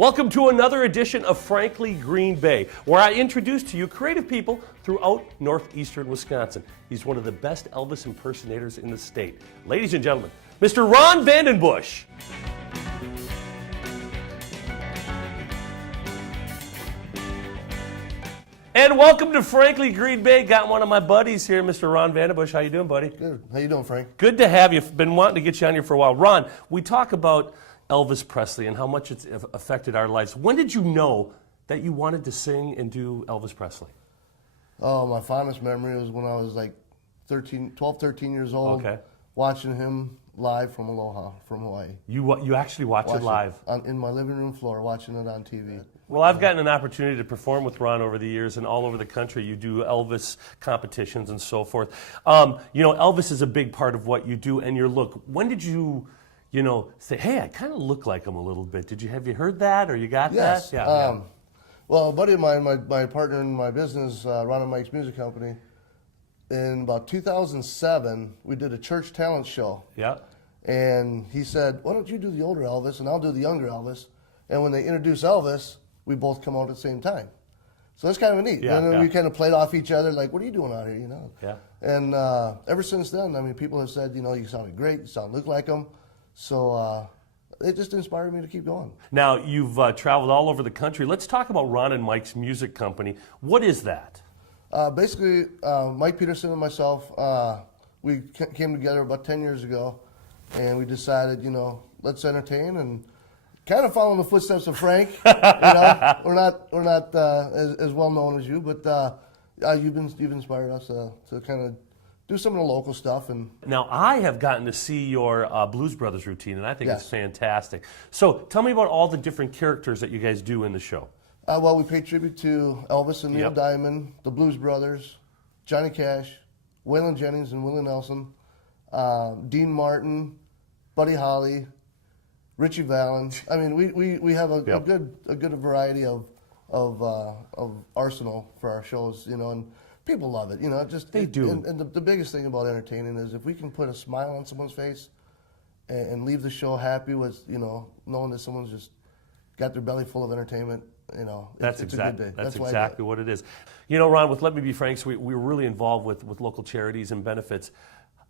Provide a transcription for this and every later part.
Welcome to another edition of Frankly Green Bay, where I introduce to you creative people throughout northeastern Wisconsin. He's one of the best Elvis impersonators in the state. Ladies and gentlemen, Mr. Ron Vandenbush. And welcome to Frankly Green Bay. Got one of my buddies here, Mr. Ron Vandenbush. How you doing, buddy? Good. How you doing, Frank? Good to have you. Been wanting to get you on here for a while. Ron, we talk about Elvis Presley and how much it's affected our lives. When did you know that you wanted to sing and do Elvis Presley? Oh, my fondest memory was when I was like 12, 13 years old, watching him live from Aloha, from Hawaii. You actually watched it live? In my living room floor, watching it on TV. Well, I've gotten an opportunity to perform with Ron over the years, and all over the country you do Elvis competitions and so forth. You know, Elvis is a big part of what you do and your look. When did you say, hey, I kind of look like him a little bit? Have you heard that, or you got yes. that? Yeah. Well, a buddy of mine, my partner in my business, Ron and Mike's Music Company, in about 2007, we did a church talent show. Yeah. And he said, why don't you do the older Elvis, and I'll do the younger Elvis. And when they introduce Elvis, we both come out at the same time. So that's kind of neat. Yeah, and then we kind of played off each other, like, what are you doing out here, Yeah. And ever since then, I mean, people have said, you sounded great, you look like him. So it just inspired me to keep going. Now, you've traveled all over the country. Let's talk about Ron and Mike's Music Company. What is that? Basically, Mike Peterson and myself, we came together about 10 years ago, and we decided, let's entertain and kind of follow in the footsteps of Frank. We're not as well known as you, but you've inspired us to kind of do some of the local stuff. And now I have gotten to see your Blues Brothers routine, and I think Yes. it's fantastic. So tell me about all the different characters that you guys do in the show. Well, we pay tribute to Elvis and Neil Yep. Diamond, the Blues Brothers, Johnny Cash, Waylon Jennings and Willie Nelson, Dean Martin, Buddy Holly, Richie Valens. I mean, we have a good variety of arsenal for our shows, and people love it. They do. And the biggest thing about entertaining is if we can put a smile on someone's face and leave the show happy with knowing that someone's just got their belly full of entertainment. That's it's a good day. That's why I exactly do it. what it is. Ron, with Let Me Be Frank, so we're really involved with local charities and benefits.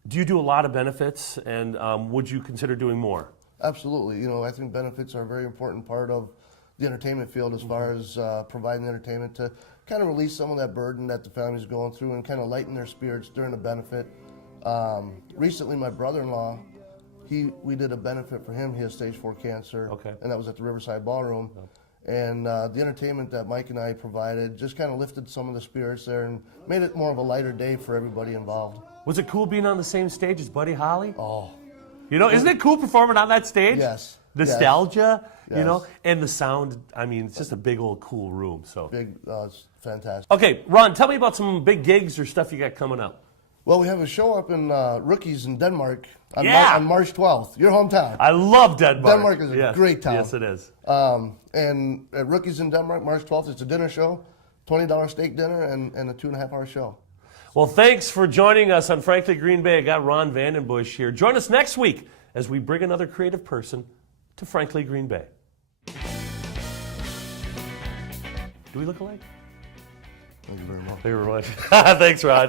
Do you do a lot of benefits, and would you consider doing more? Absolutely. I think benefits are a very important part of the entertainment field as far as providing entertainment to kind of release some of that burden that the family's going through and kind of lighten their spirits during a benefit. Recently, my brother-in-law, we did a benefit for him. He has stage 4 cancer, and that was at the Riverside Ballroom. And the entertainment that Mike and I provided just kind of lifted some of the spirits there and made it more of a lighter day for everybody involved. Was it cool being on the same stage as Buddy Holly? Oh. Isn't it cool performing on that stage? Yes. Nostalgia, Yes. and the sound. I mean, it's just a big old cool room. So It's fantastic. Okay, Ron, tell me about some big gigs or stuff you got coming up. Well, we have a show up in Rookies in Denmark on March 12th, your hometown. I love Denmark. Denmark is a great town. Yes, it is. And at Rookies in Denmark, March 12th, it's a dinner show, $20 steak dinner, and a 2.5-hour show. Well, thanks for joining us on Frankly Green Bay. I got Ron Vandenbush here. Join us next week as we bring another creative person to Frankly Green Bay. Do we look alike? Thank you very much. Thank you very much. Thanks, Ron.